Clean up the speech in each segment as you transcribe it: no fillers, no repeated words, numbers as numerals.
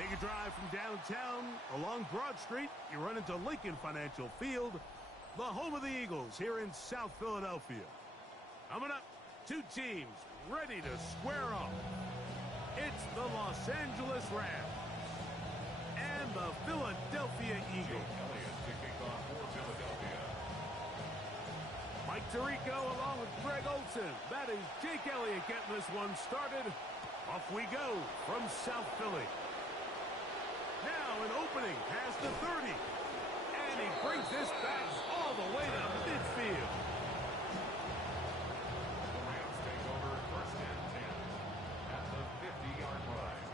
Take a drive from downtown along Broad Street. You run into Lincoln Financial Field, the home of the Eagles here in South Philadelphia. Coming up, two teams ready to square off. It's the Los Angeles Rams and the Philadelphia Eagles. To kick off for Philadelphia. Mike Tirico along with Greg Olson. That is Jake Elliott getting this one started. Off we go from South Philly. Now an opening past the 30. And he brings this back all the way to midfield. The Rams take over first and 10 at the 50-yard line.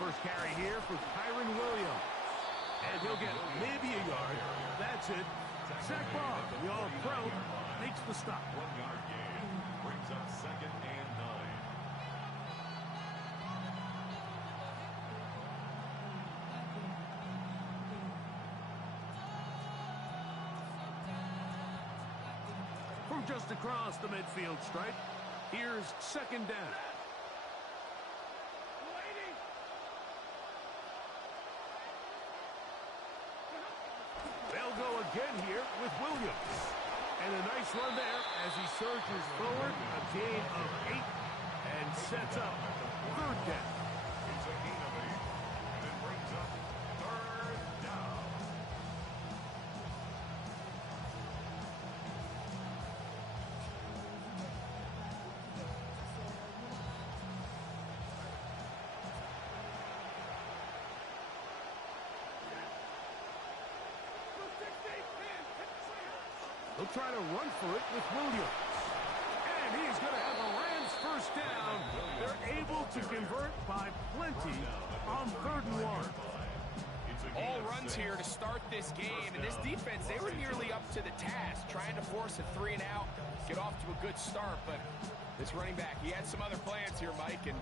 First carry here for Kyron Williams. And he'll get maybe a yard. That's it. Zach Barr, the All-Pro, makes the stop. 1 yard gain brings up second and 9. From just across the midfield stripe, here's second down. They'll go again here with Williams. And a nice run there as he surges forward. A gain of 8 and sets up third down. It's a gain of 8. And it brings up third down. They'll try to run for it with Williams. And he's going to have the Rams first down. They're able to convert by plenty on 3rd and 1. All runs here to start this game. And this defense, they were nearly up to the task, trying to force a 3 and out, get off to a good start. But this running back, he had some other plans here, Mike, and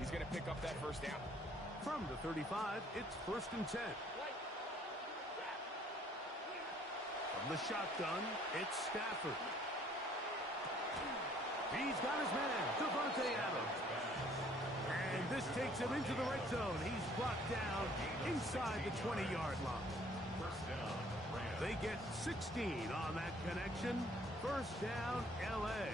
he's going to pick up that first down. From the 35, it's 1st and 10. From the shotgun, it's Stafford. He's got his man, Davante Adams. And this takes him into the red zone. He's blocked down inside the 20-yard line. First down, Rams. They get 16 on that connection. First down, L.A.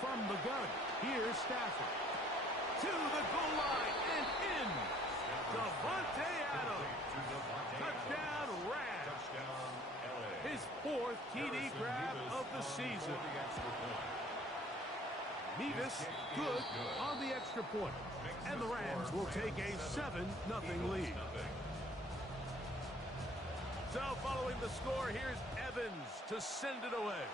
From the gun, here's Stafford. To the goal line and in. Davante Adams. Touchdown, Rams. Touchdown, LA. His 4th TD grab of the season. Mevis good on the extra point. And the Rams will take a 7-0 lead. So following the score, here's Evans to send it away.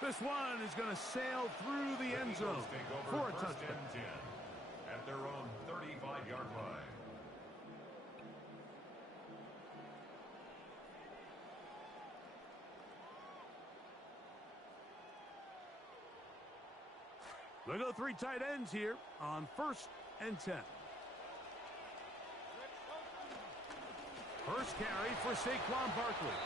This one is going to sail through the end zone for a touchdown. At their own 35-yard line. They'll go 3 tight ends here on 1st and 10. First carry for Saquon Barkley.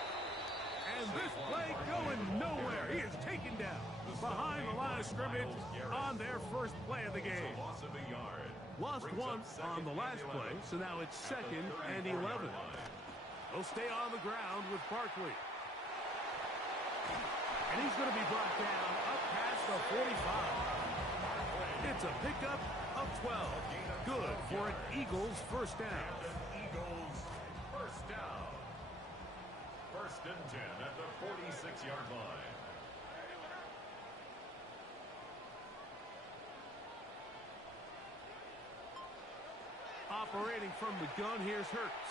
And this play going nowhere. He is taken down behind the line of scrimmage on their first play of the game. Loss of a yard. Lost 1 on the last play, so now it's 2nd and 11. They'll stay on the ground with Barkley. And he's going to be brought down up past the 45. It's a pickup of 12. Good for an Eagles first down. Eagles first down. First and 10 at the 46-yard line. Operating from the gun, here's Hurts.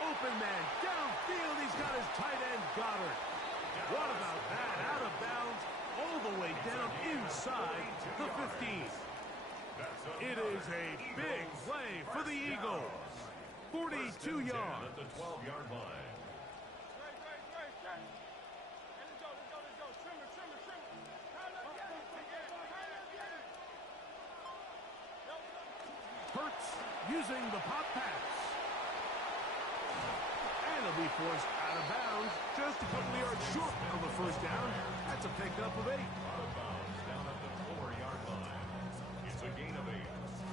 Open man, downfield, he's got his tight end Goddard. What about that? Out of bounds, all the way down inside the 15. It is a big play for the Eagles. 42 yards. At the 12-yard line. Hurts using the pop pass. And he'll be forced out of bounds just a couple of yards short of a first down. That's a pickup of 8. Out of bounds down at the 4-yard line. It's a gain of 8.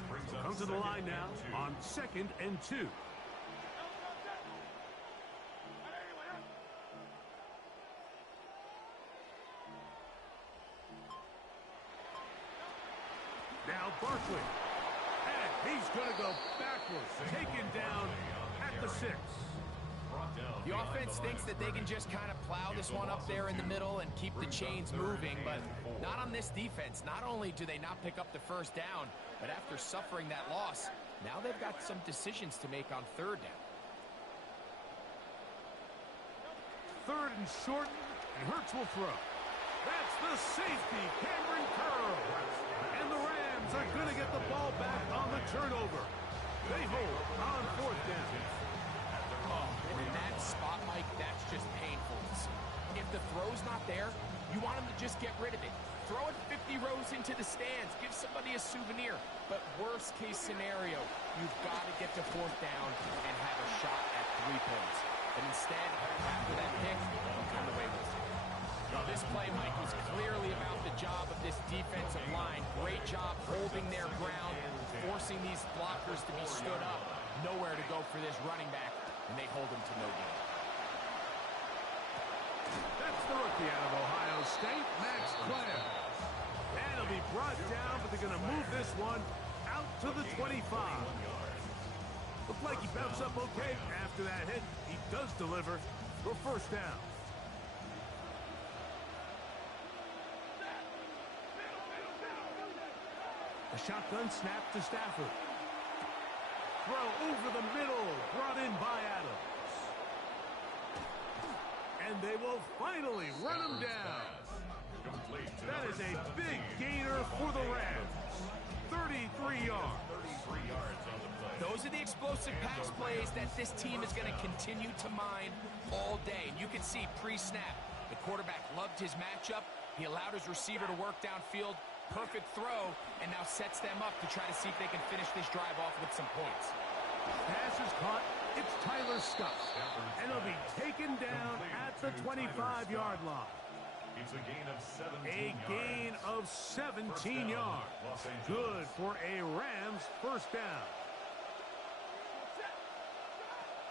Brings up Come to the line now 2. on 2nd and 2. Now Barkley. And he's going to go backwards. Taken down at the 6. The offense thinks that they can just kind of plow this one up there in the middle and keep the chains moving, but not on this defense. Not only do they not pick up the first down, but after suffering that loss, now they've got some decisions to make on 3rd down. 3rd and short, and Hurts will throw. That's the safety, Cameron Curl. And the Rams are going to get the ball back on the turnover. They hold on 4th down. Oh, and in that spot, Mike, that's just painful to see. If the throw's not there, you want him to just get rid of it. Throw it 50 rows into the stands. Give somebody a souvenir. But worst case scenario, you've got to get to 4th down and have a shot at 3 points. But instead, after that pick, you come away with it. Now, this play, Mike, was clearly about the job of this defensive line. Great job holding their ground, forcing these blockers to be stood up. Nowhere to go for this running back, and they hold him to no gain. That's the rookie out of Ohio State, Max Clare. And he'll be brought down, but they're going to move this one out to the 25. Looked like he bounced up okay after that hit. He does deliver for first down. A shotgun snap to Stafford. Throw over the middle, brought in by Adams. And they will finally run him down. That is a big gainer for the Rams. 33 yards. Those are the explosive pass plays that this team is going to continue to mine all day. And you can see pre-snap, the quarterback loved his matchup. He allowed his receiver to work downfield. Perfect throw, and now sets them up to try to see if they can finish this drive off with some points. Pass is caught. It's Tyler Scott. And he'll be taken down at the 25-yard line. It's a gain of 17 A gain of 17 yards. Good for a Rams first down.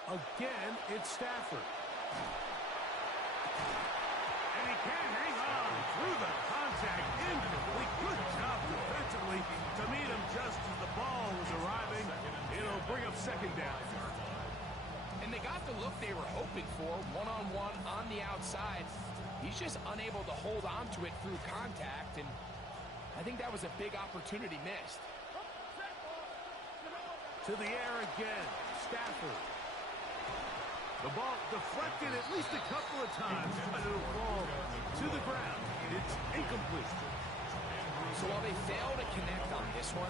Again, it's Stafford. And he can't hang on through the contact. Incomplete. Good job defensively to meet him just as the ball was arriving. It'll bring up second down. And they got the look they were hoping for, one-on-one on the outside. He's just unable to hold on to it through contact, and I think that was a big opportunity missed. To the air again, Stafford. The ball deflected at least a couple of times, but it'll fall to the ground. It's incomplete. So while they fail to connect on this one,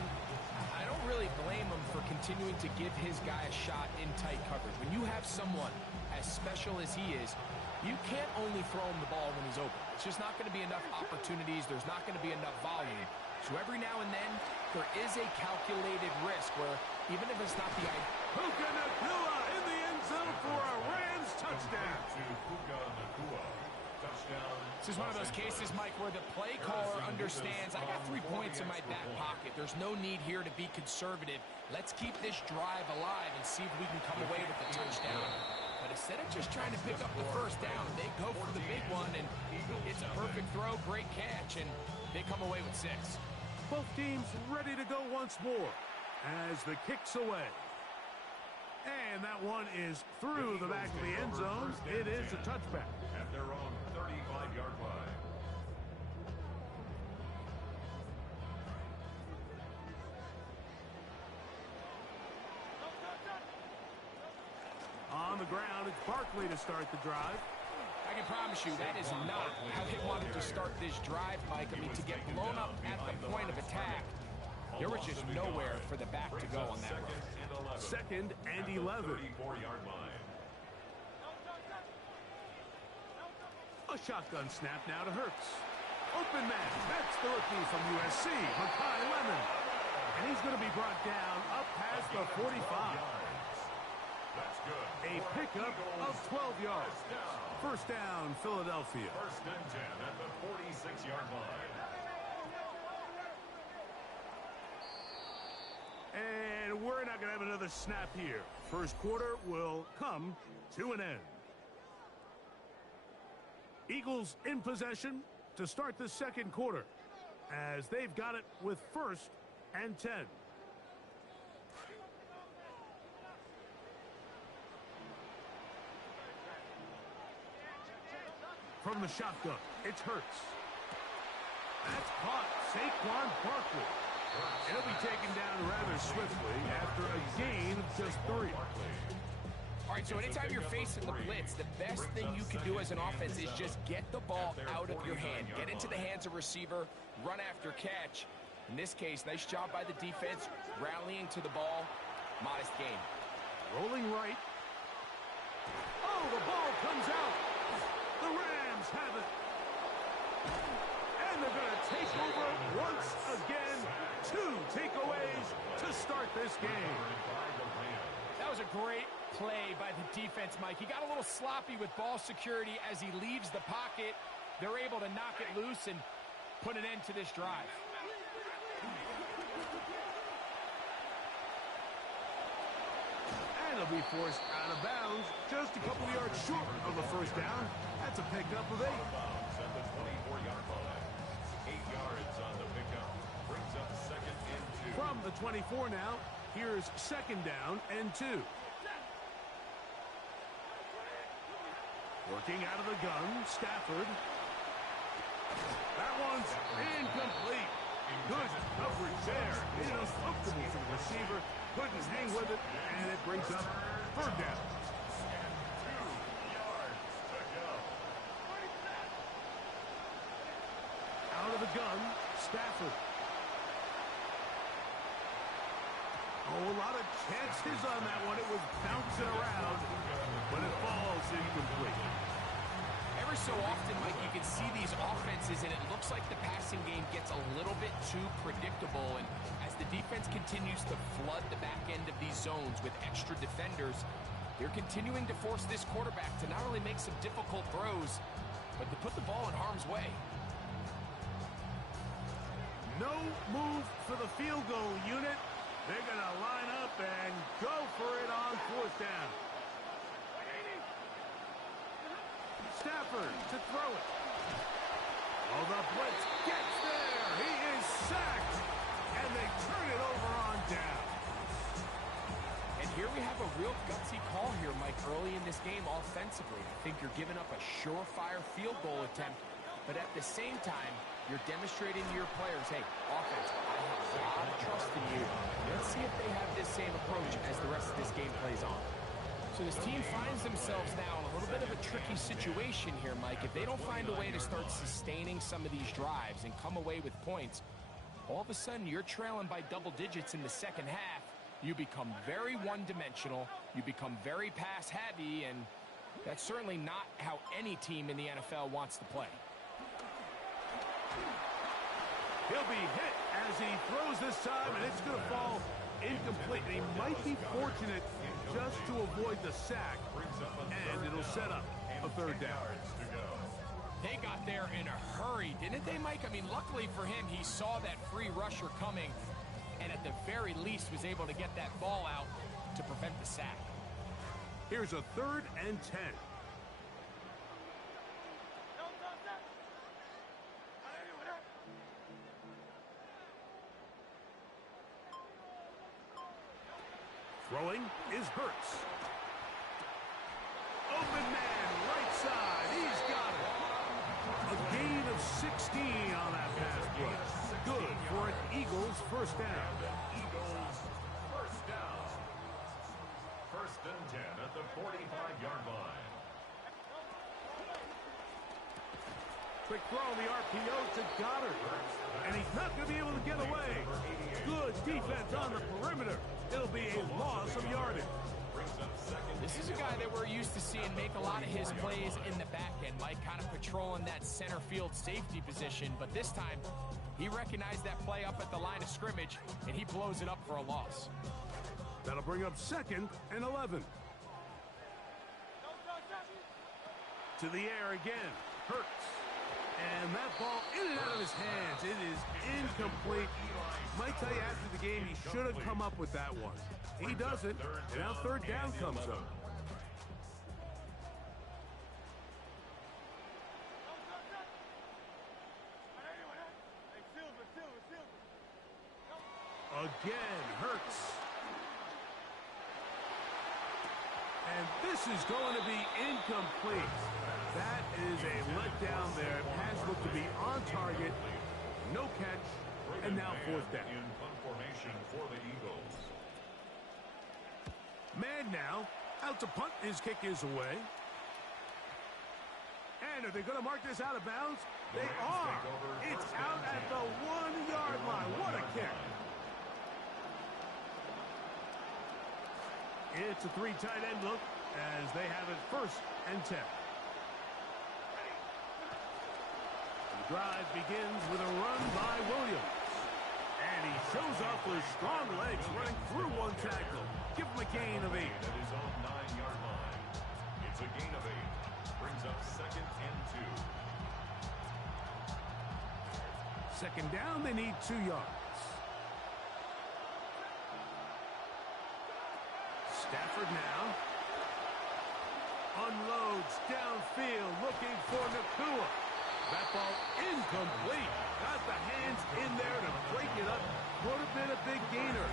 I don't really blame him for continuing to give his guy a shot in tight coverage. When you have someone as special as he is, you can't only throw him the ball when he's open. It's just not going to be enough opportunities. There's not going to be enough volume. So every now and then, there is a calculated risk where even if it's not the ideal. Puka Nacua in the end zone for a Rams touchdown. This is one of those cases, Mike, where the play caller understands I got 3 points in my back pocket. There's no need here to be conservative. Let's keep this drive alive and see if we can come away with a touchdown. But instead of just trying to pick up the first down, they go for the big one, and it's a perfect throw, great catch, and they come away with 6. Both teams ready to go once more as the kick's away. And that one is through the back of the end zone. It is a touchback. At their own 35-yard line. On the ground, it's Barkley to start the drive. I can promise you that is not how they wanted to start this drive, Mike. I mean, to get blown up at the point of attack, There was just nowhere for the back to go on that run. Second and 11. 34-yard line. A shotgun snap now to Hurts. Open man. That's the rookie from USC, Makai Lemon. And he's going to be brought down up past the 45. That's good. A pickup of 12 yards. First down, Philadelphia. First and 10 at the 46-yard line. And we're not going to have another snap here. First quarter will come to an end. Eagles in possession to start the second quarter, as they've got it with first and 10. From the shotgun, it's Hurts. That's caught. Saquon Barkley. It'll be taken down rather swiftly after a gain of just 3. All right, so anytime you're facing the blitz, the best thing you can do as an offense is just get the ball out of your hand. Get into the hands of receiver, run after catch. In this case, nice job by the defense, rallying to the ball. Modest gain. Rolling right. Oh, the ball comes out. The Rams have it. And they're going to take over once again. 2 takeaways to start this game. That was a great play by the defense, Mike. He got a little sloppy with ball security as he leaves the pocket. They're able to knock it loose and put an end to this drive. And he'll be forced out of bounds just a couple yards short of the first down. That's a pickup of 8. At the 24-yard line. 8 yards on the pickup. Brings up second and 2. From the 24 now, here's second down and 2. Working out of the gun, Stafford. That one's incomplete. Good coverage there. It is uncomfortable for the receiver. Couldn't hang with it, and it brings up third down. 2 yards to go. Out of the gun, Stafford. Oh, a lot of chances on that one. It was bouncing around, but it falls incomplete. Every so often, Mike, you can see these offenses, and it looks like the passing game gets a little bit too predictable. And as the defense continues to flood the back end of these zones with extra defenders, they're continuing to force this quarterback to not only make some difficult throws, but to put the ball in harm's way. No move for the field goal unit. They're going to line up and go for it on fourth down. Stafford to throw it. Oh, the blitz gets there. He is sacked. And they turn it over on down. And here we have a real gutsy call here, Mike, early in this game offensively. I think you're giving up a surefire field goal attempt. But at the same time, you're demonstrating to your players, hey, offense, I have a lot of trust in you. Let's see if they have this same approach as the rest of this game plays on. So this team finds themselves now in a little bit of a tricky situation here, Mike. If they don't find a way to start sustaining some of these drives and come away with points, all of a sudden you're trailing by double digits in the second half. You become very one-dimensional. You become very pass-heavy, and that's certainly not how any team in the NFL wants to play. He'll be hit as he throws this time, and it's going to fall incomplete. And he might be fortunate just to avoid the sack, and it'll set up a third down. They got there in a hurry, didn't they, Mike? I mean, luckily for him, he saw that free rusher coming, and at the very least was able to get that ball out to prevent the sack. Here's a 3rd and 10. Throwing is Hurts. Open man, right side. He's got it. A gain of 16 on that pass rush. Good for an Eagles first down. Eagles first down. First and 10 at the 45-yard line. Quick throw on the RPO to Goddard. And And he's not going to be able to get away. Good defense on the perimeter. It'll be a loss of yardage. This is a guy that we're used to seeing make a lot of his plays in the back end. Mike kind of patrolling that center field safety position, but this time he recognized that play up at the line of scrimmage, and he blows it up for a loss. That'll bring up 2nd and 11. To the air again. Hurts. And that ball in and out of his hands. It is incomplete. Might tell you after the game he should have come up with that one. He doesn't, and now 3rd down comes up. Again, Hurts. And this is going to be incomplete. That is a letdown there. Pass looked to be on target. No catch. And now 4th down. In punt formation for the Eagles. Man now. Out to punt. His kick is away. And are they going to mark this out of bounds? They are. It's out at the 1-yard line. What a kick. It's a 3 tight end look as they have it 1st and 10. The drive begins with a run by Williams. And he shows off with strong legs running through 1 tackle. Give him a gain of 8. That is on 9-yard line. It's a gain of 8. Brings up 2nd and 2. 2nd down, they need 2 yards. Stafford now unloads downfield looking for Nakua. That ball incomplete. Got the hands in there to break it up. Would have been a big gainer.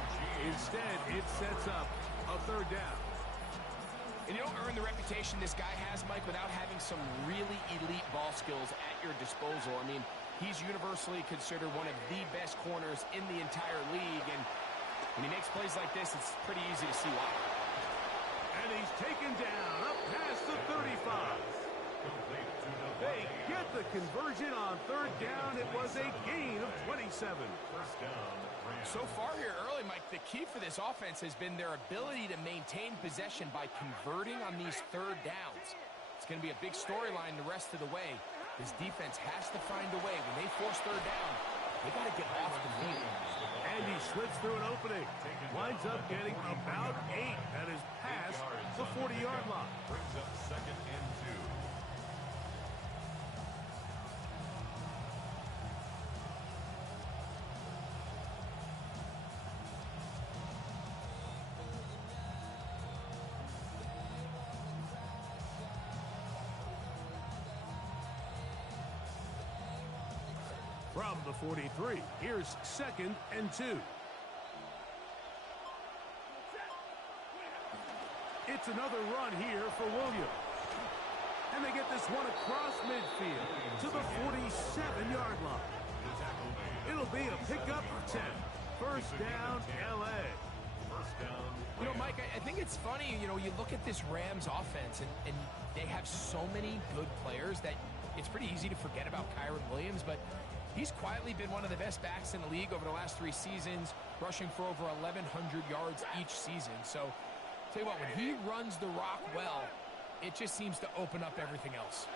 Instead, it sets up a 3rd down. And you don't earn the reputation this guy has, Mike, without having some really elite ball skills at your disposal. I mean, he's universally considered one of the best corners in the entire league. And when he makes plays like this, it's pretty easy to see why. And he's taken down up past the 35. They get the conversion on 3rd down. It was a gain of 27. First down. So far here early, Mike, the key for this offense has been their ability to maintain possession by converting on these 3rd downs. It's going to be a big storyline the rest of the way. This defense has to find a way. When they force 3rd down, they got to get off the field. And he slits through an opening. Winds up getting about 8. That is past the 40-yard line. Brings up 2nd and 2. From the 43, here's 2nd and 2. It's another run here for Williams. And they get this one across midfield to the 47-yard line. It'll be a pickup of 10. 1st down, L.A. First down. You know, Mike, I think it's funny, you know, you look at this Rams offense, and they have so many good players that it's pretty easy to forget about Kyren Williams, but he's quietly been one of the best backs in the league over the last 3 seasons, rushing for over 1,100 yards each season. So, tell you what, when he runs the rock well, it just seems to open up everything else.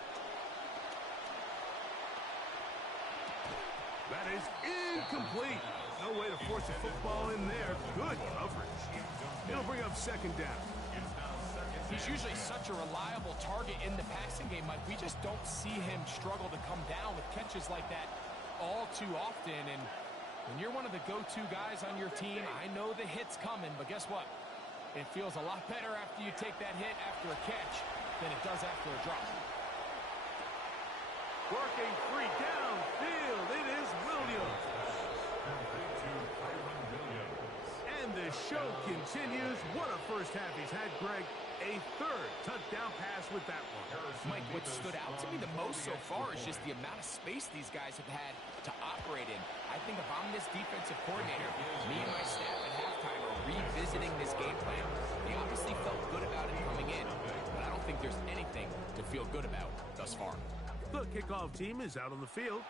That is incomplete. No way to force a football in there. Good coverage. It'll bring up 2nd down. He's usually such a reliable target in the passing game, Mike. We just don't see him struggle to come down with catches like that all too often. And when you're one of the go-to guys on your team, I know the hit's coming, but guess what? It feels a lot better after you take that hit after a catch than it does after a drop. Working free downfield. It is Williams. And the show continues. What a first half he's had, Greg. A 3rd touchdown pass with that one. Mike, what stood out to me the most so far is just the amount of space these guys have had to operate in. I think if I'm this defensive coordinator, me and my staff at halftime are revisiting this game plan. They obviously felt good about it coming in, but I don't think there's anything to feel good about thus far. The kickoff team is out on the field.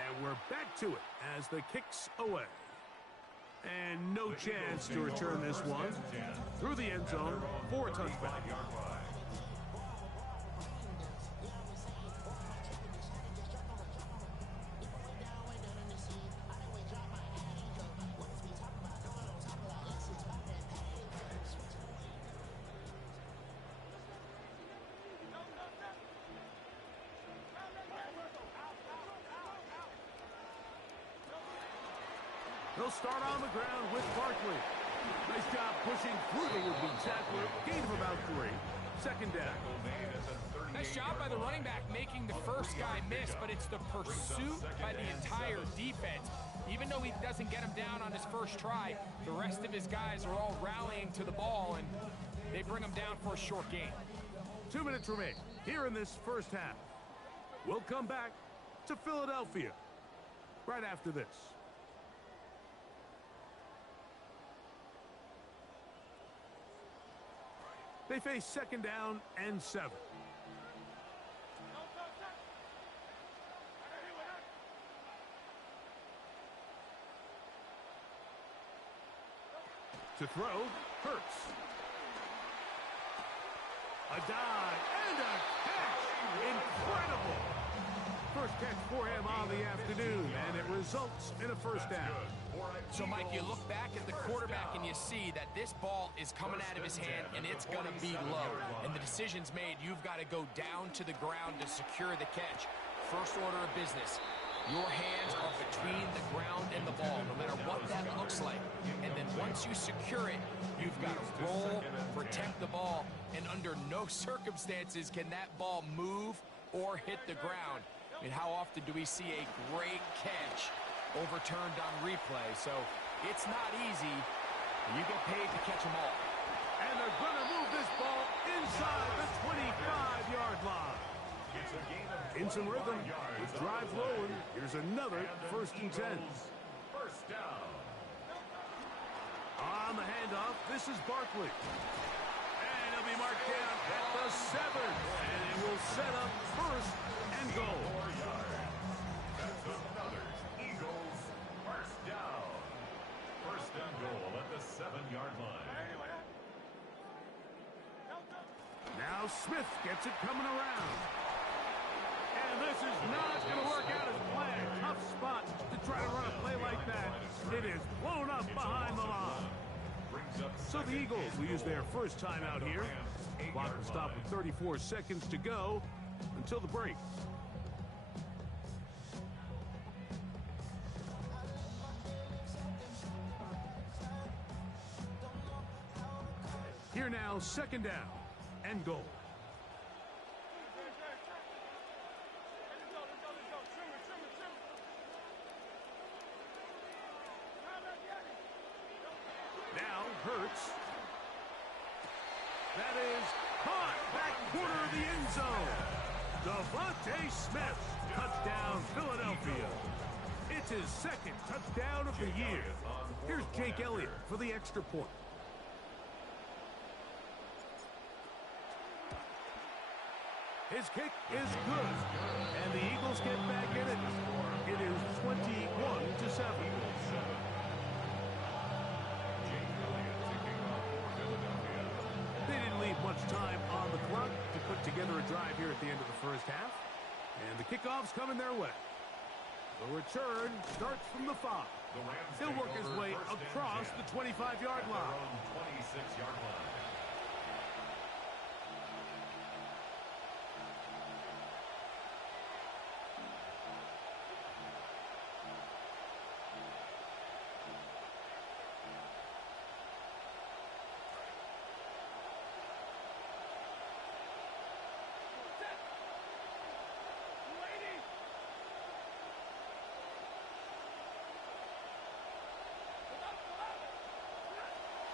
And we're back to it as the kick's away. And no chance to return this one through the end zone for a touchback. They'll start on the ground with Barkley. Nice job pushing through the would-be tackler. Gain of about 3. Second down. Nice job by the running back making the first guy miss, but it's the pursuit by the entire defense. Even though he doesn't get him down on his first try, the rest of his guys are all rallying to the ball, and they bring him down for a short gain. 2 minutes remain here in this first half. We'll come back to Philadelphia right after this. They face second down and 7. To throw, Hurts. A dive and a catch. Incredible. First catch for him on the afternoon, and it results in a first down. So, Mike, you look back at the quarterback and you see that this ball is coming out of his hand and it's going to be low. And the decision's made. You've got to go down to the ground to secure the catch. First order of business. Your hands are between the ground and the ball, no matter what that looks like. And then once you secure it, you've got to roll, protect the ball, and under no circumstances can that ball move or hit the ground. I mean, how often do we see a great catch overturned on replay? So it's not easy. You get paid to catch them all. And they're going to move this ball inside the 25-yard line. In some rhythm, with drive rolling, here's another first and 10. First down. On the handoff, this is Barkley. And he'll be marked down at the 7. And it will set up first and goal. 4 yards. That's another Eagles first down. First and goal at the 7-yard line. Now Smith gets it coming around. And this is not going to work out as planned. Tough spot to try to run a play like that. It is blown up behind the line. So the Eagles will use their first time out here. Clock will stop with 34 seconds to go until the break. Here now, second down and goal. Now Hurts. That is caught back corner of the end zone. Devontae Smith, touchdown Philadelphia. It's his second touchdown of the year. Here's Jake Elliott for the extra point. His kick is good, and the Eagles get back in it. It is 21-7. They didn't leave much time on the clock to put together a drive here at the end of the first half, and the kickoff's coming their way. The return starts from the 5. He'll work his way across the 25-yard line. 26-yard line.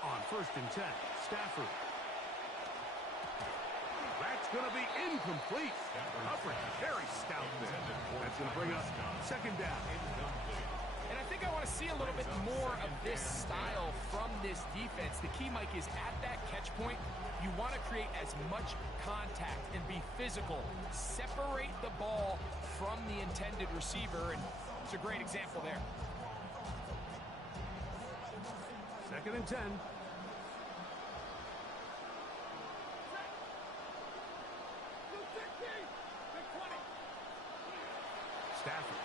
On first and 10, Stafford. That's going to be incomplete. Coverage very stout there. That's going to bring up second down. And I think I want to see a little bit more of this style from this defense. The key, Mike, is at that catch point, you want to create as much contact and be physical. Separate the ball from the intended receiver, and It's a great example there. 2nd and 10. Stafford.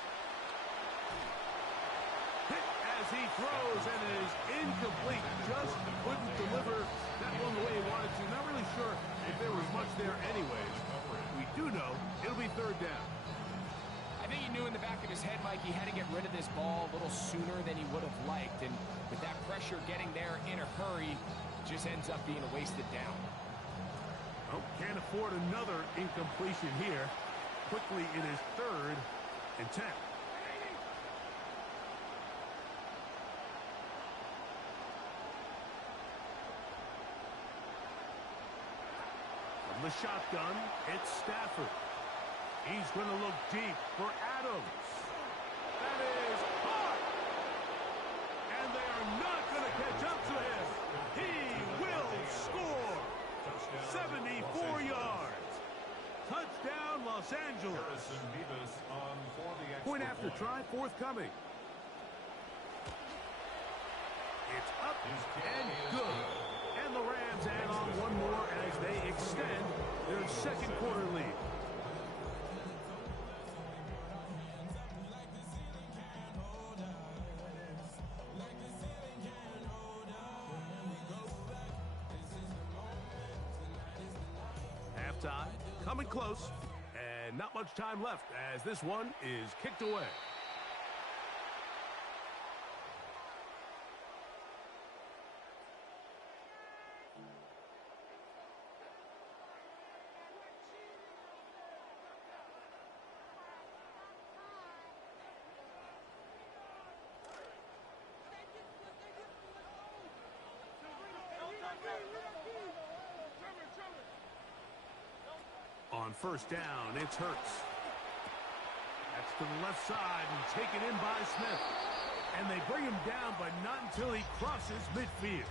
Hit as he throws, and it is incomplete. Just couldn't deliver that one the way he wanted to. Not really sure if there was much there anyways. We do know it'll be 3rd down. I think he knew in the back of his head, Mike, he had to get rid of this ball a little sooner than he would have liked. And with that pressure getting there in a hurry, just ends up being a wasted down. Oh, can't afford another incompletion here. Quickly in his 3rd and 10. From the shotgun, it's Stafford. He's going to look deep for Adams. That is caught. And they are not going to catch up to him. He will score. 74 yards. Touchdown, Los Angeles. Point after try forthcoming. It's up and good. And the Rams add on one more as they extend their 2nd quarter lead. Halftime, coming close, and not much time left as this one is kicked away. On 1st down, it's Hurts. That's to the left side and taken in by Smith. And they bring him down, but not until he crosses midfield.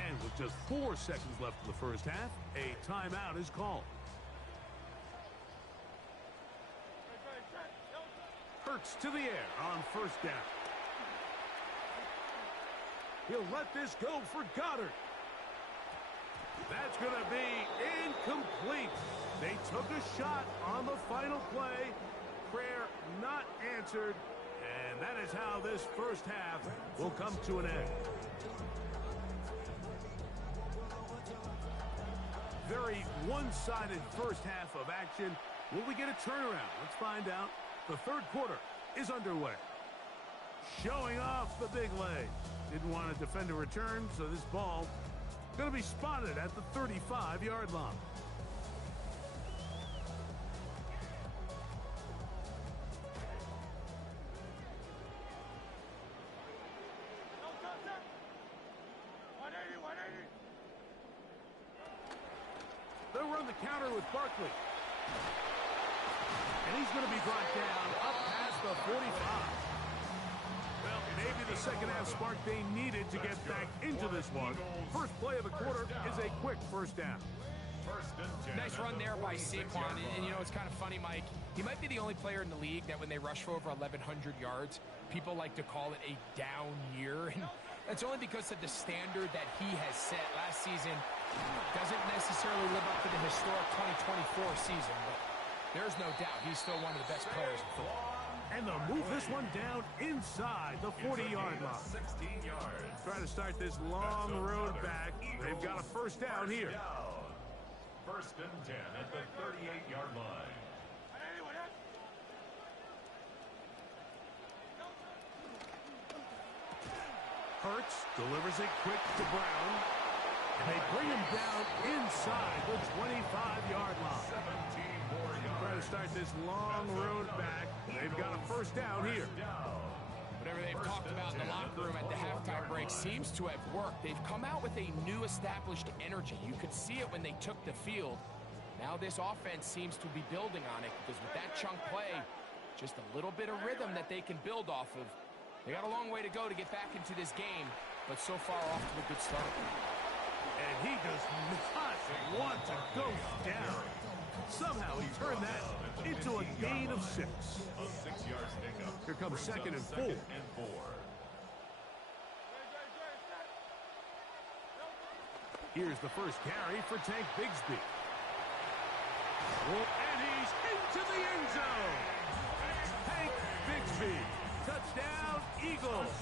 And with just 4 seconds left in the 1st half, a timeout is called. Hurts to the air on 1st down. He'll let this go for Goddard. That's going to be incomplete. They took a shot on the final play. Prayer not answered. And that is how this 1st half will come to an end. Very one-sided 1st half of action. Will we get a turnaround? Let's find out. The 3rd quarter is underway. Showing off the big leg. Didn't want to defend a return, so this ball going to be spotted at the 35-yard line. They'll run the counter with Barkley. And he's going to be brought down up past the 45. Well, maybe the 2nd half spark they needed to get back into this one. First play of the quarter is a quick 1st down. Nice run there by Saquon. And you know, it's kind of funny, Mike. He might be the only player in the league that when they rush for over 1,100 yards, people like to call it a down year. And that's only because of the standard that he has set. Last season doesn't necessarily live up to the historic 2024 season, but there's no doubt he's still one of the best players in football. And they'll move this one down inside the 40-yard line. 16 yards. Trying to start this long road back. They've got a 1st down here. 1st and 10 at the 38-yard line. Hurts delivers it quick to Brown. And they bring him down inside the 25-yard line. 17 more yards. Trying to start this long road back. They've got a 1st down here. Whatever they've talked about in the locker room at the halftime break seems to have worked. They've come out with a new established energy. You could see it when they took the field. Now this offense seems to be building on it because with that chunk play, just a little bit of rhythm that they can build off of. They got a long way to go to get back into this game, but so far off to a good start. And he does not want to go down. Somehow he turned that into a gain of 6. A 6-yard pickup. Here comes second and 4. Here's the first carry for Tank Bigsby. And he's into the end zone. Tank Bigsby. Touchdown, Eagles.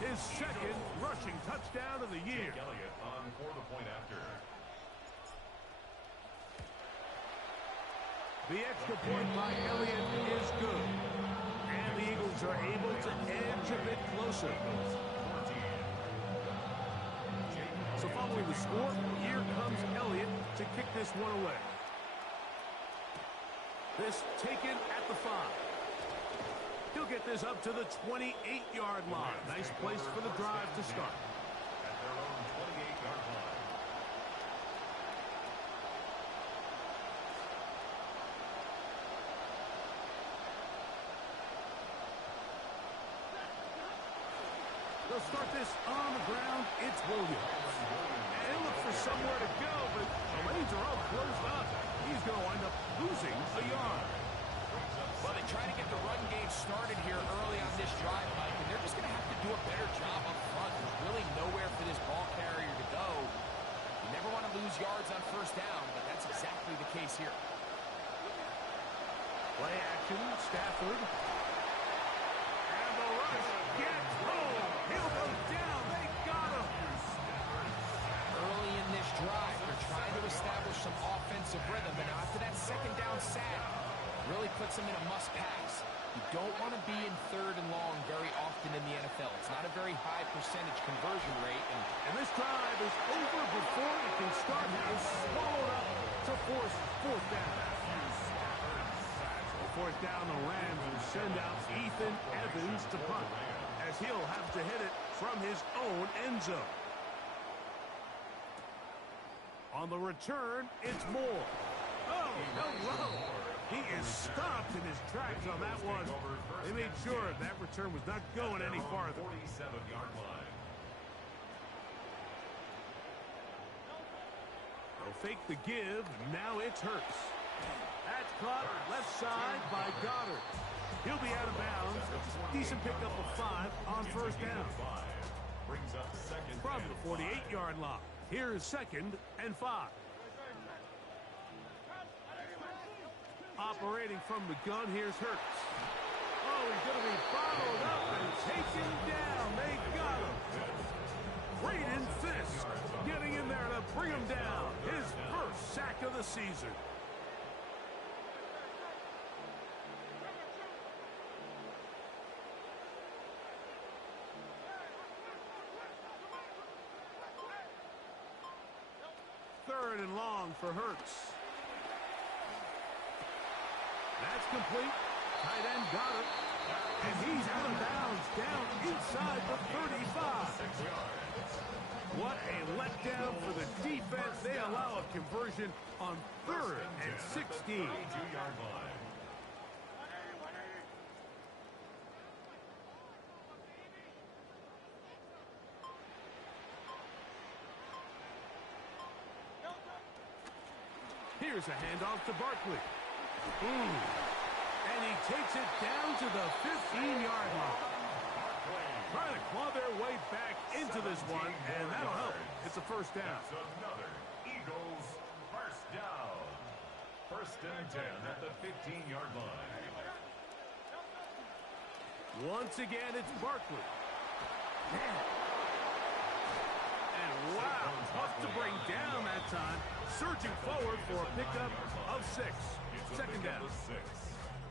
His second rushing touchdown of the year. Elliott on for the point after. The extra point by Elliott is good. And the Eagles are able to edge a bit closer. So following the score, here comes Elliott to kick this one away. This taken at the 5. He'll get this up to the 28-yard line. Nice place for the drive to start. At their own 28-yard line. They'll start this on the ground. It's Williams. And he'll look for somewhere to go, but the lanes are all closed up. He's going to wind up losing a yard. Well, they try to get the run game started here early on this drive, Mike, and they're just going to have to do a better job up front. There's really nowhere for this ball carrier to go. You never want to lose yards on first down, but that's exactly the case here. Play action, Stafford. And the rush gets home. He'll go down. They got him. Early in this drive, they're trying to establish some offensive rhythm, and after that second down sack, really puts them in a must-pass. You don't want to be in third and long very often in the NFL. It's not a very high percentage conversion rate. And this drive is over before it can start. It is swallowed up to force fourth down. Fourth down, the Rams will send out Ethan Evans to punt, as he'll have to hit it from his own end zone. On the return, it's Moore. Oh, hello. He is stopped in his tracks on that one. They made sure that return was not going any farther. 47-yard line. They'll fake the give. Now it's Hurts. That's caught left side by Goddard. He'll be out of bounds. Decent pickup of 5 on first down. Brings up second From the 48-yard line. Here is second and 5. Operating from the gun, here's Hurts. Oh, he's going to be followed up and taken down. They got him. Braden Fisk getting in there to bring him down. His first sack of the season. Third and long for Hurts. That's complete. Tight end got it. And he's out of bounds down inside the 35. What a letdown for the defense. They allow a conversion on 3rd and 16. 2-yard line. Here's a handoff to Barkley. And he takes it down to the 15-yard line. Trying to claw their way back into this one, and that'll help. It's a first down. That's another Eagles first down. First and 10 at the 15-yard line. Once again, it's Barkley. And wow, tough to bring down that time. Surging forward for a pickup of 6. Second down. 6.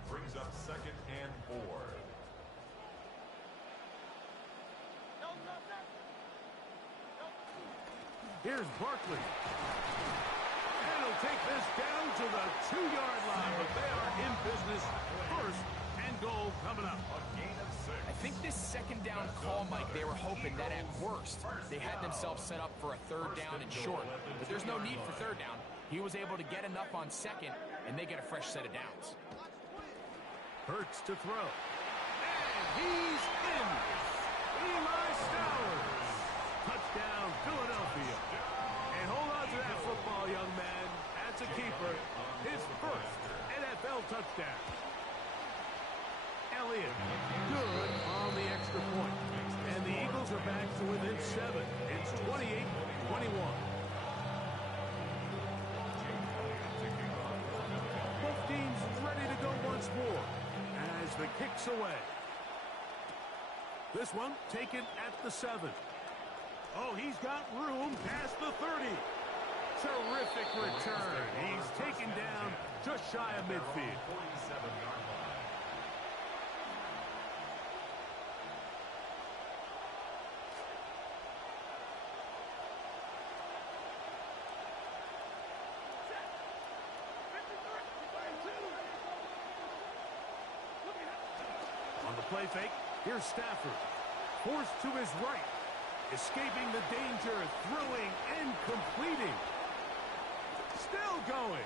Brings up second and 4. Here's Barkley. And he'll take this down to the 2-yard line, but they are in business. First and goal coming up. A gain of 6. I think this second down call, Mike, they were hoping that at worst they had themselves set up for a third down and short. But there's no need for third down. He was able to get enough on second, and they get a fresh set of downs. Hurts to throw. And he's in. Eli Stowers. Touchdown, Philadelphia. And hold on to that football, young man. That's a keeper. 21. Both teams ready to go once more as the kick's away. This one taken at the 7. Oh, he's got room past the 30. Terrific return. He's taken down just shy of midfield. On the play fake, here's Stafford. Forced to his right. Escaping the danger, throwing and completing. Still going.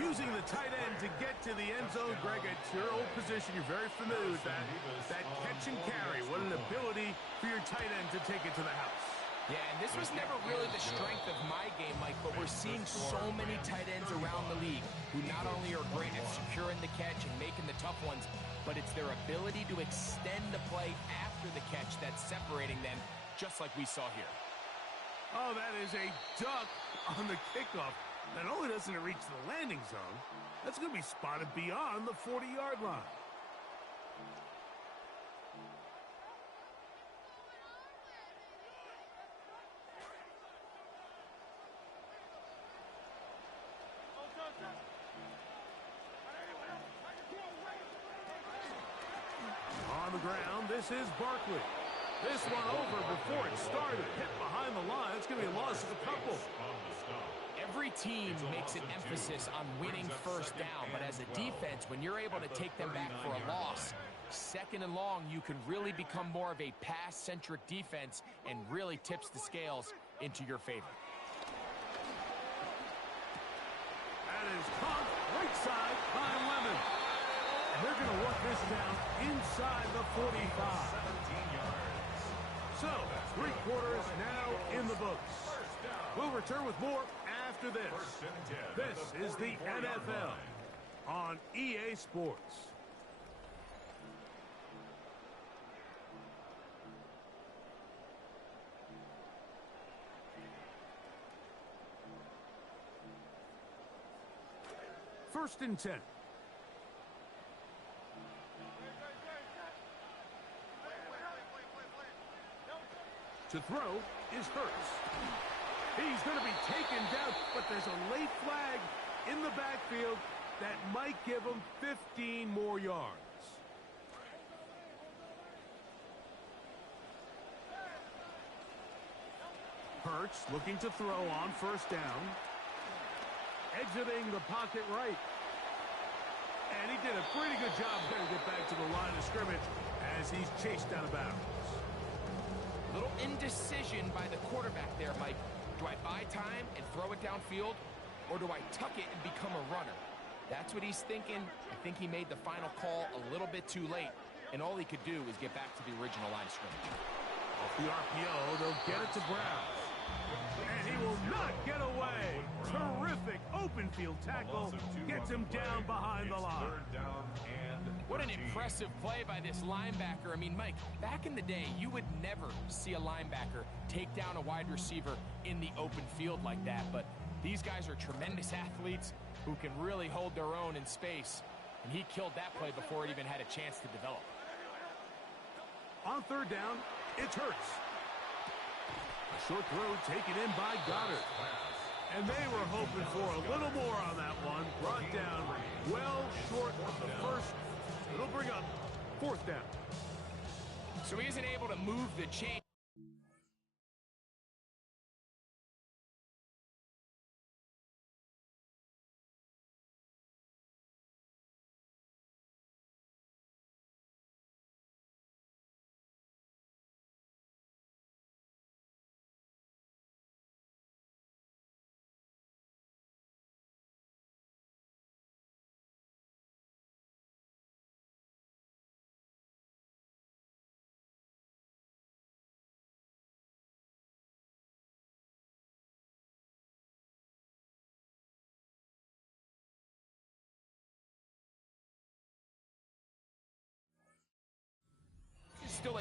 Using the tight end to get to the end zone. Greg, it's your old position. You're very familiar with that. That catch and carry. What an ability for your tight end to take it to the house. Yeah, and this was never really the strength of my game, Mike, but we're seeing so many tight ends around the league who not only are great at securing the catch and making the tough ones, but it's their ability to extend the play after the catch that's separating them, just like we saw here. Oh, that is a duck on the kickoff. Not only doesn't it reach the landing zone, that's going to be spotted beyond the 40-yard line. On the ground, this is Barkley. This one over before it started. Hit behind the line. It's going to be a loss of a couple. Every team makes an emphasis on winning first down, but as a defense, when you're able to take them back for a loss, second and long, you can really become more of a pass-centric defense and really tips the scales into your favor. That is caught right side by Lemon. And they're going to work this down inside the 45. 17 yards. So, 3 quarters now in the books. We'll return with more after this. This is the NFL on EA Sports. First and 10. To throw is Hurts. He's going to be taken down, but there's a late flag in the backfield that might give him 15 more yards. Hurts looking to throw on first down. Exiting the pocket right. And he did a pretty good job there to get back to the line of scrimmage as he's chased out of bounds. Little indecision by the quarterback there, Mike. Do I buy time and throw it downfield, or do I tuck it and become a runner? That's what he's thinking. I think he made the final call a little bit too late, and all he could do was get back to the original line of scrimmage. Off the RPO, they'll get it to Brown. And he will not get away. Terrific open field tackle. Gets him down behind the line. What an impressive play by this linebacker. I mean, Mike, back in the day, you would never see a linebacker take down a wide receiver in the open field like that. But these guys are tremendous athletes who can really hold their own in space. And he killed that play before it even had a chance to develop. On third down, it's Hurts. A short throw taken in by Goddard. And they were hoping for a little more on that one. Brought down well short of the first. It'll bring up fourth down. So he isn't able to move the chain.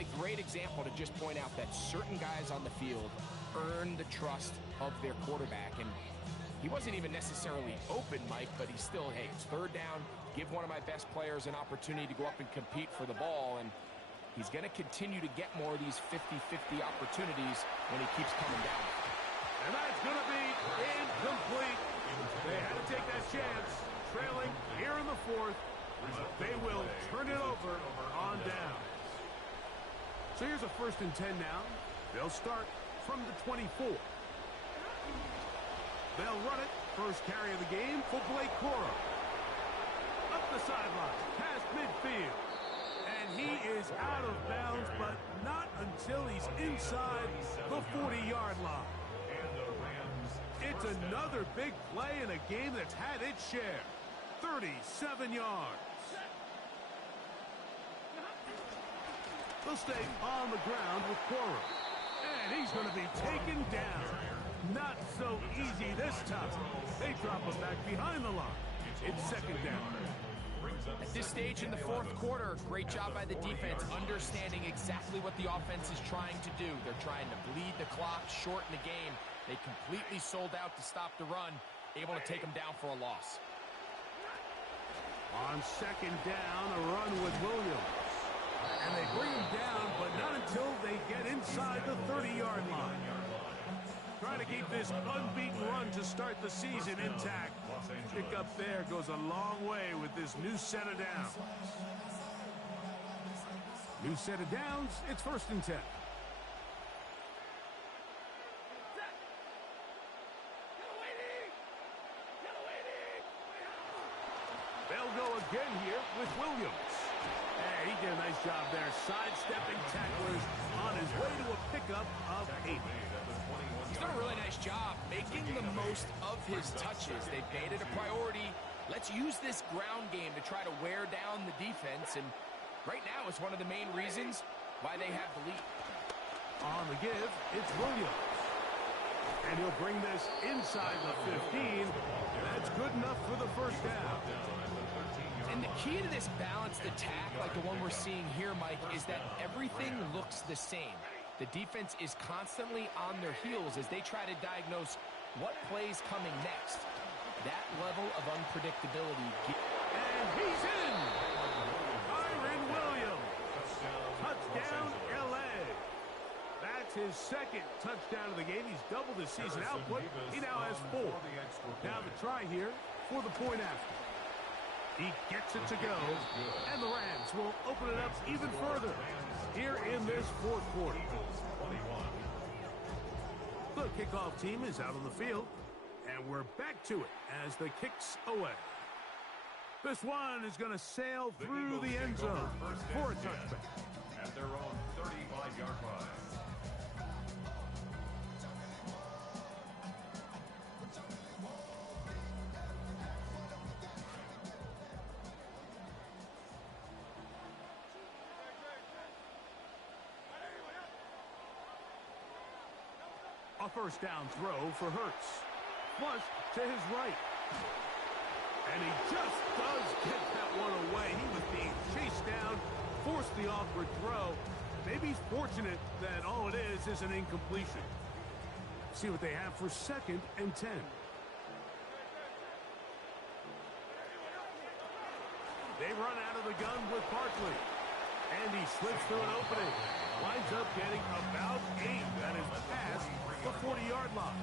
Mike, great example to just point out that certain guys on the field earn the trust of their quarterback. And he wasn't even necessarily open, Mike, but he's still, hey, it's third down. Give one of my best players an opportunity to go up and compete for the ball. And he's going to continue to get more of these 50-50 opportunities when he keeps coming down. And that's going to be incomplete. They had to take that chance, trailing here in the fourth. They will turn it over on down. So here's a 1st and 10 now. They'll start from the 24. They'll run it. First carry of the game for Blake Cora. Up the sideline, past midfield. And he is out of bounds, but not until he's inside the 40-yard line. It's another big play in a game that's had its share. 37 yards. They'll stay on the ground with Cora. And he's going to be taken down. Not so easy this time. They drop him back behind the line. It's 2nd down. At this stage in the fourth quarter, great job by the defense understanding exactly what the offense is trying to do. They're trying to bleed the clock, shorten the game. They completely sold out to stop the run, able to take them down for a loss. On 2nd down, a run with Williams. And they bring him down, but not until they get inside the 30-yard line. Trying to keep this unbeaten run to start the season intact. Pick up there goes a long way with this new set of downs. New set of downs, it's 1st and 10. They'll go again here with Williams. Hey, he did a nice job there, sidestepping tacklers on his way to a pickup of 8. He's done a really nice job making the most of his touches. They've made it a priority. Let's use this ground game to try to wear down the defense, and right now it's one of the main reasons why they have the lead. On the give, it's Williams. And he'll bring this inside the 15. That's good enough for the 1st down. And the key to this balanced attack, like the one we're seeing here, Mike, is that everything looks the same. The defense is constantly on their heels as they try to diagnose what play's coming next. That level of unpredictability. And he's in! Kyren Williams. Touchdown, L.A. That's his 2nd touchdown of the game. He's doubled his season output. He now has 4. Now the try here for the point after. He gets it to go, and the Rams will open it up even further here in this fourth quarter. The kickoff team is out on the field, and we're back to it as the kick's away. This one is going to sail through the end zone for a touchback. At their own 35-yard line. A 1st down throw for Hurts. Flush to his right. And he just does get that one away. He was being chased down, forced the awkward throw. Maybe he's fortunate that all it is an incompletion. See what they have for 2nd and 10. They run out of the gun with Barkley. And he slips through an opening. Winds up getting about 8. That is past the 40-yard line.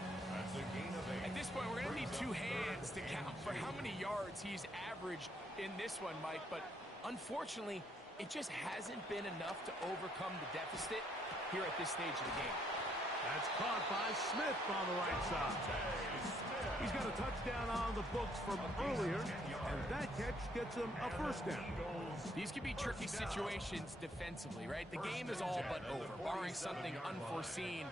At this point, we're going to need 2 hands to count for how many yards he's averaged in this one, Mike. But unfortunately, it just hasn't been enough to overcome the deficit here at this stage of the game. That's caught by Smith on the right side. He's got a touchdown on the books from earlier, and that catch gets him a 1st down. These can be tricky situations defensively, right? The game is all but over. Barring something unforeseen,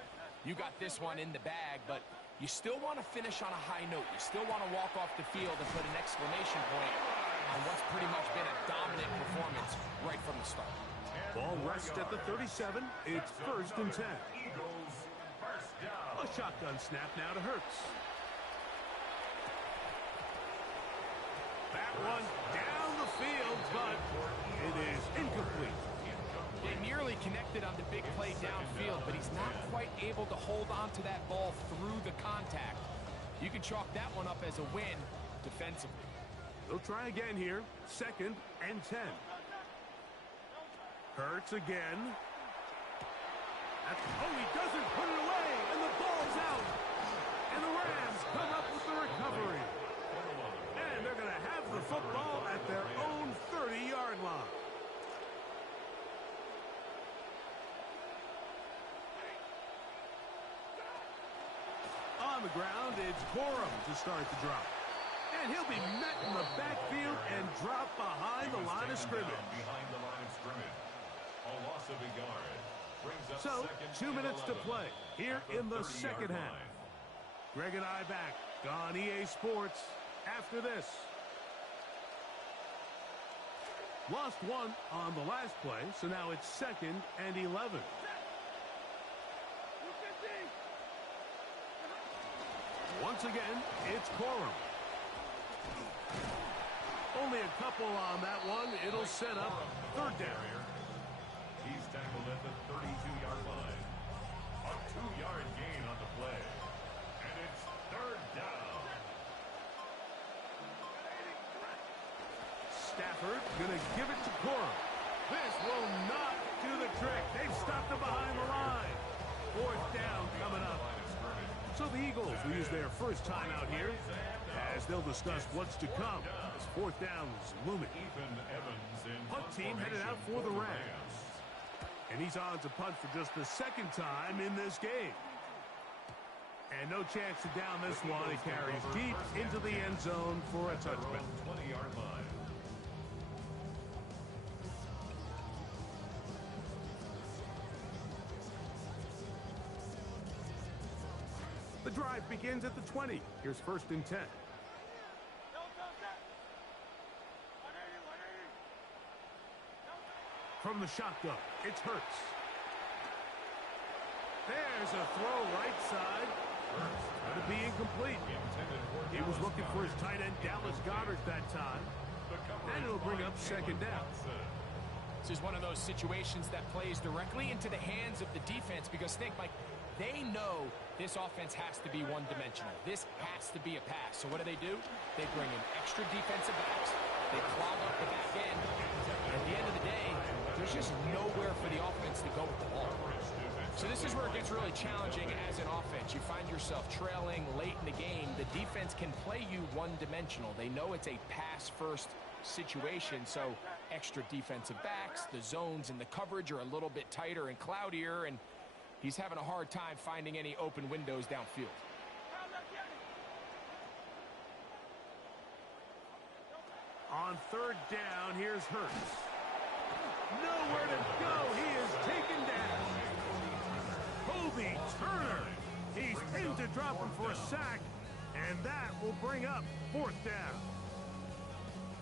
you got this one in the bag, but you still want to finish on a high note. You still want to walk off the field and put an exclamation point on what's pretty much been a dominant performance right from the start. Ball rests at the 37. It's 1st and 10. A shotgun snap now to Hurts. That one down the field, but it is incomplete. They nearly connected on the big play downfield, but he's not quite able to hold on to that ball through the contact. You can chalk that one up as a win defensively. They'll try again here. 2nd and 10. Hurts again. Oh, he doesn't put it away, and the ball's out. And the Rams come up with the recovery. And they're going to have the football at their own 30-yard line. On the ground, it's Corum to start the drop. And he'll be met in the backfield and dropped behind the line of scrimmage. Behind the line of scrimmage. A loss of a yard. Brings up So, 2 minutes to play here in the second half. line. Greg and I back on EA Sports after this. Lost one on the last play, so now it's 2nd and 11. Once again, it's Corum. Only a couple on that one. It'll set up 3rd down. He's tackled at the 32-yard line. A 2-yard gain on the play. And it's 3rd down. Stafford going to give it to Corum. This will not do the trick. They've stopped him behind the line. 4th down coming up. So the Eagles will use their first time out here as they'll discuss what's to come as 4th down is looming. Punt team headed out for the Rams. And he's on to punt for just the 2nd time in this game. And no chance to down this one. It carries deep into the end zone for a touchback. 20-yard line. The drive begins at the 20. Here's 1st and 10. From the shotgun, it's Hurts. There's a throw right side. Going to be incomplete. He was looking for his tight end, Dallas Goedert, that time. And it'll bring up 2nd down. This is one of those situations that plays directly into the hands of the defense because, think, Mike, they know this offense has to be one-dimensional. This has to be a pass. So what do? They bring in extra defensive backs. They clog up the back end. At the end of the day, there's just nowhere for the offense to go with the ball. So this is where it gets really challenging as an offense. You find yourself trailing late in the game. The defense can play you one-dimensional. They know it's a pass-first situation, so extra defensive backs, the zones and the coverage are a little bit tighter and cloudier, and he's having a hard time finding any open windows downfield. On 3rd down, here's Hurts. Nowhere to go. He is taken down. Kobe Turner. He's in to drop him for a sack, and that will bring up 4th down.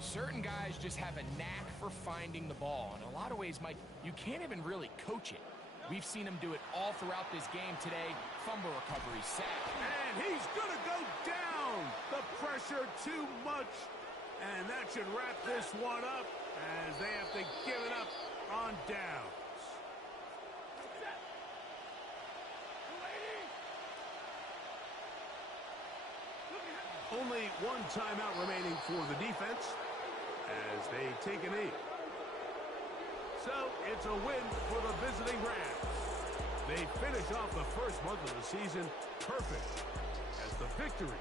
Certain guys just have a knack for finding the ball. In a lot of ways, Mike, you can't even really coach it. We've seen him do it all throughout this game today. Fumble recovery, sack. And he's going to go down. The pressure too much. And that should wrap this one up as they have to give it up on downs. Only one timeout remaining for the defense as they take a knee. So it's a win for the visiting Rams. They finish off the first month of the season perfect as the victory